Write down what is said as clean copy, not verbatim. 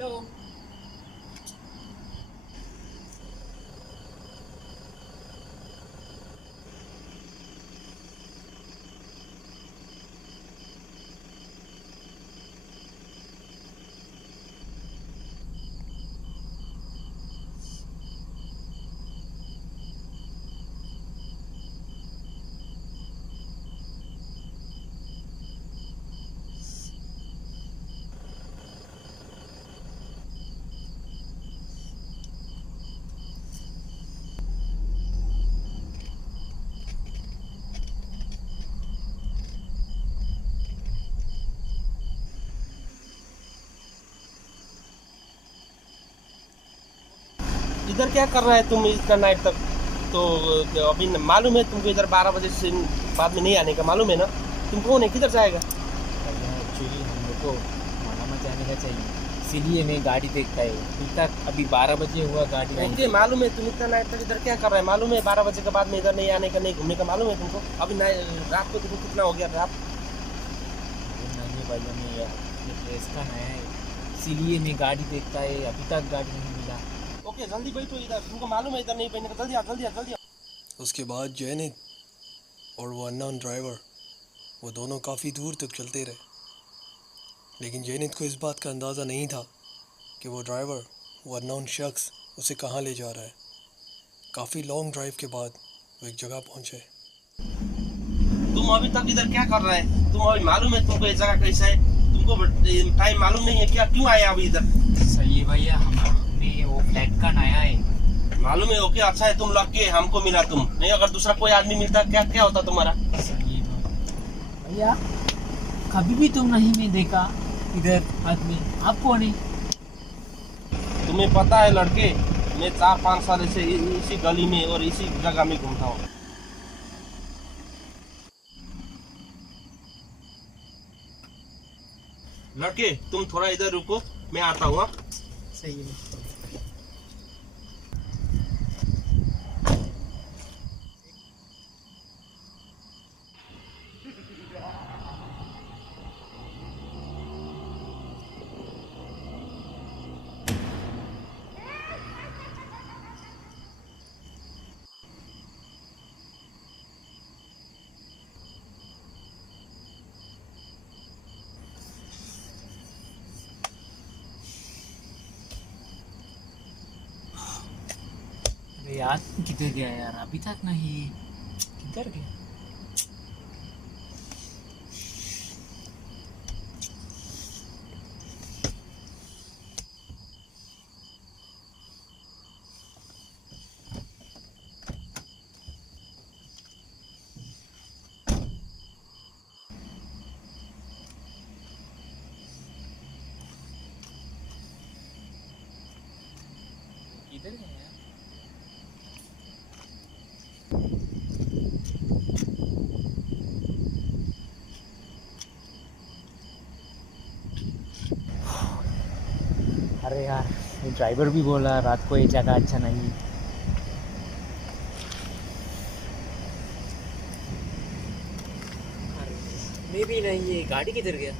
Hello. इधर क्या कर रहा है तुम इतना नाइट तक? तो अभी मालूम है तुमको इधर 12 बजे से बाद में नहीं आने का, मालूम है ना? तुम कौन है, किधर जाएगा? भैया एक्चुअली हम लोग को मनामा जाने का चाहिए, इसीलिए मैं गाड़ी देखता है। अभी तक अभी 12 बजे हुआ, गाड़ी नहीं ओके, मालूम है तुम इतना नाइट तक इधर क्या कर रहा है, मालूम है 12 बजे के बाद में इधर नहीं आने का, नहीं घूमने का, मालूम है तुमको? अभी रात को देखो कितना हो गया रात। नहीं है भैया, मैं ये ड्रेस का नया है, इसीलिए मैं गाड़ी देखता है। अभी तक गाड़ी नहीं मिला। ओके जल्दी बैठो इधर, तुमको मालूम है इधर नहीं पहने का, जल्दी आ जल्दी आ जल्दी आ। उसके बाद जैनित और वो अननोन ड्राइवर, वो दोनों काफ़ी दूर तक चलते रहे, लेकिन जैनित को इस बात का अंदाज़ा नहीं था कि वो ड्राइवर, वो अननोन शख्स उसे कहाँ ले जा रहा है। काफ़ी लॉन्ग ड्राइव के बाद वो एक जगह पहुँचे। तुम अभी तक इधर क्या कर रहा है? तुम अभी मालूम है तुमको ये जगह कैसा है? तुमको टाइम मालूम नहीं है क्या? क्यों आए अभी इधर? सही है भैया, हमने वो फ्लैट का नया है। मालूम है? ओके अच्छा है, तुम लग के हमको मिला, तुम नहीं अगर दूसरा कोई आदमी मिलता क्या क्या होता तुम्हारा? सही है भैया, कभी भी तुम नहीं मैं देखा इधर आदमी। आप कौन है? तुम्हें पता है लड़के, मैं 4-5 साल से इसी गली में और इसी जगह में घूमता हूँ। लड़के तुम थोड़ा इधर रुको, मैं आता हूँ। सही है। अरे यार, किधर गया यार? अभी तक नहीं, किधर गया? किधर गया यार? अरे यार, ये ड्राइवर भी बोला रात को ये जगह अच्छा नहीं है। अरे, मैं भी नहीं, ये गाड़ी किधर गया?